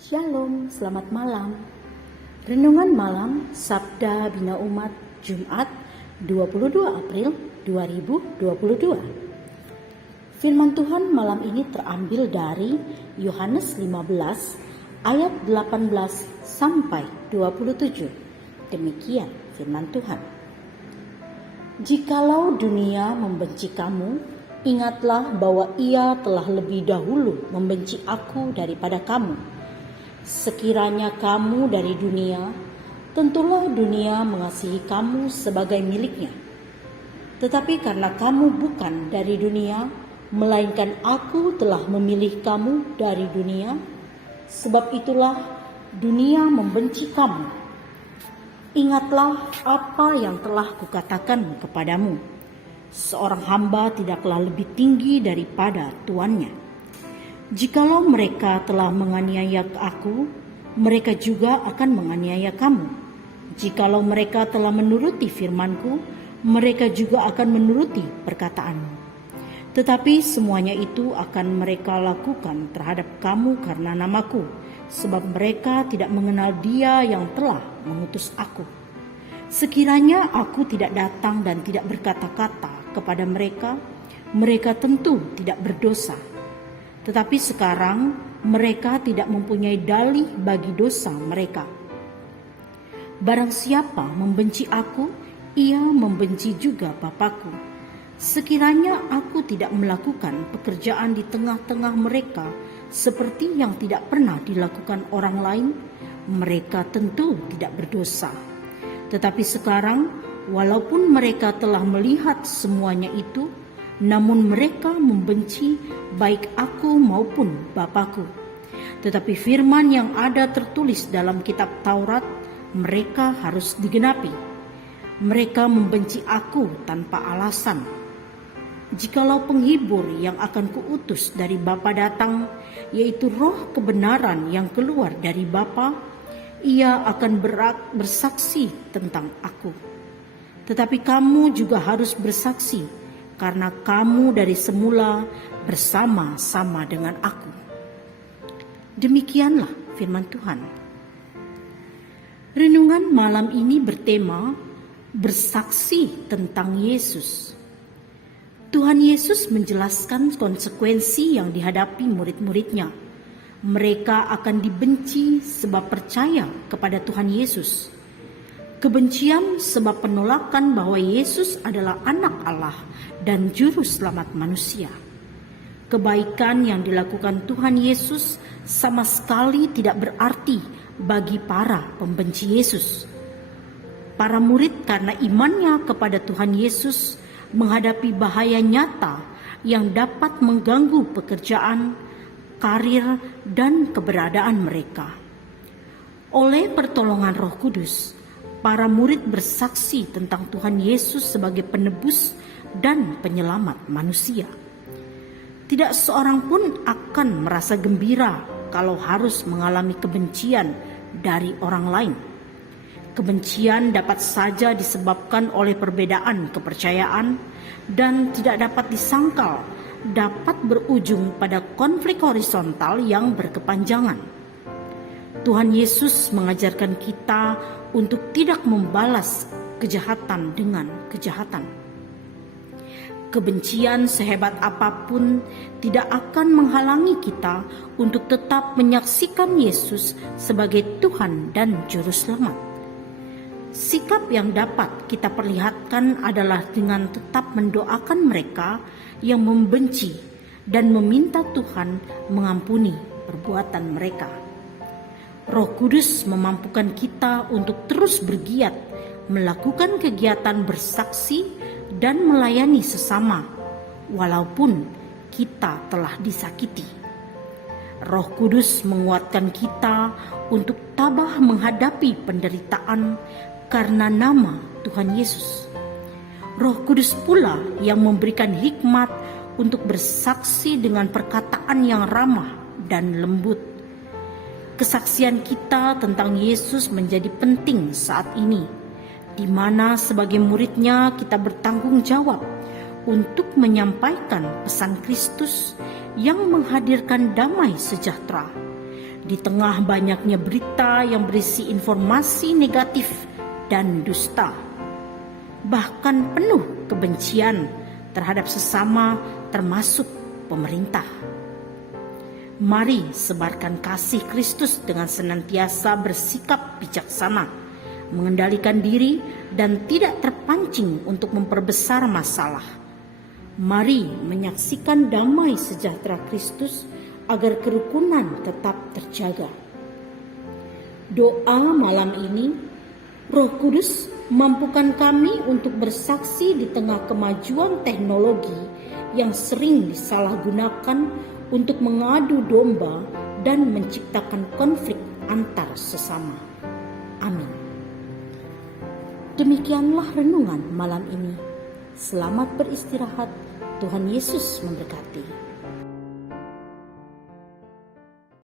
Shalom, selamat malam. Renungan malam Sabda Bina Umat Jumat 22 April 2022. Firman Tuhan malam ini terambil dari Yohanes 15 ayat 18 sampai 27. Demikian firman Tuhan. Jikalau dunia membenci kamu, ingatlah bahwa ia telah lebih dahulu membenci aku daripada kamu. Sekiranya kamu dari dunia, tentulah dunia mengasihi kamu sebagai miliknya. Tetapi karena kamu bukan dari dunia, melainkan aku telah memilih kamu dari dunia, sebab itulah dunia membenci kamu. Ingatlah apa yang telah kukatakan kepadamu. Seorang hamba tidaklah lebih tinggi daripada tuannya. Jikalau mereka telah menganiaya aku, mereka juga akan menganiaya kamu. Jikalau mereka telah menuruti firman-Ku, mereka juga akan menuruti perkataanmu. Tetapi semuanya itu akan mereka lakukan terhadap kamu karena namaku, sebab mereka tidak mengenal Dia yang telah mengutus aku. Sekiranya aku tidak datang dan tidak berkata-kata kepada mereka, mereka tentu tidak berdosa. Tetapi sekarang mereka tidak mempunyai dalih bagi dosa mereka. Barang siapa membenci aku, ia membenci juga Bapa-Ku. Sekiranya aku tidak melakukan pekerjaan di tengah-tengah mereka seperti yang tidak pernah dilakukan orang lain, mereka tentu tidak berdosa. Tetapi sekarang, walaupun mereka telah melihat semuanya itu, namun mereka membenci baik aku maupun Bapa-Ku. Tetapi firman yang ada tertulis dalam kitab Taurat, mereka harus digenapi. Mereka membenci aku tanpa alasan. Jikalau penghibur yang akan kuutus dari Bapa datang, yaitu roh kebenaran yang keluar dari Bapa, ia akan bersaksi tentang aku. Tetapi kamu juga harus bersaksi, karena kamu dari semula bersama-sama dengan aku. Demikianlah firman Tuhan. Renungan malam ini bertema bersaksi tentang Yesus. Tuhan Yesus menjelaskan konsekuensi yang dihadapi murid-muridnya. Mereka akan dibenci sebab percaya kepada Tuhan Yesus. Kebencian sebab penolakan bahwa Yesus adalah anak Allah dan juru selamat manusia. Kebaikan yang dilakukan Tuhan Yesus sama sekali tidak berarti bagi para pembenci Yesus. Para murid karena imannya kepada Tuhan Yesus menghadapi bahaya nyata yang dapat mengganggu pekerjaan, karir, dan keberadaan mereka. Oleh pertolongan Roh Kudus, para murid bersaksi tentang Tuhan Yesus sebagai penebus dan penyelamat manusia. Tidak seorang pun akan merasa gembira kalau harus mengalami kebencian dari orang lain. Kebencian dapat saja disebabkan oleh perbedaan kepercayaan dan tidak dapat disangkal dapat berujung pada konflik horizontal yang berkepanjangan. Tuhan Yesus mengajarkan kita untuk tidak membalas kejahatan dengan kejahatan. Kebencian sehebat apapun tidak akan menghalangi kita untuk tetap menyaksikan Yesus sebagai Tuhan dan Juru Selamat. Sikap yang dapat kita perlihatkan adalah dengan tetap mendoakan mereka yang membenci dan meminta Tuhan mengampuni perbuatan mereka. Roh Kudus memampukan kita untuk terus bergiat melakukan kegiatan bersaksi dan melayani sesama, walaupun kita telah disakiti. Roh Kudus menguatkan kita untuk tabah menghadapi penderitaan karena nama Tuhan Yesus. Roh Kudus pula yang memberikan hikmat untuk bersaksi dengan perkataan yang ramah dan lembut. Kesaksian kita tentang Yesus menjadi penting saat ini, di mana sebagai muridnya kita bertanggung jawab untuk menyampaikan pesan Kristus yang menghadirkan damai sejahtera di tengah banyaknya berita yang berisi informasi negatif dan dusta, bahkan penuh kebencian terhadap sesama termasuk pemerintah. Mari sebarkan kasih Kristus dengan senantiasa bersikap bijaksana, mengendalikan diri dan tidak terpancing untuk memperbesar masalah. Mari menyaksikan damai sejahtera Kristus agar kerukunan tetap terjaga. Doa malam ini, Roh Kudus mampukan kami untuk bersaksi di tengah kemajuan teknologi yang sering disalahgunakan untuk mengadu domba dan menciptakan konflik antar sesama. Amin. Demikianlah renungan malam ini. Selamat beristirahat. Tuhan Yesus memberkati.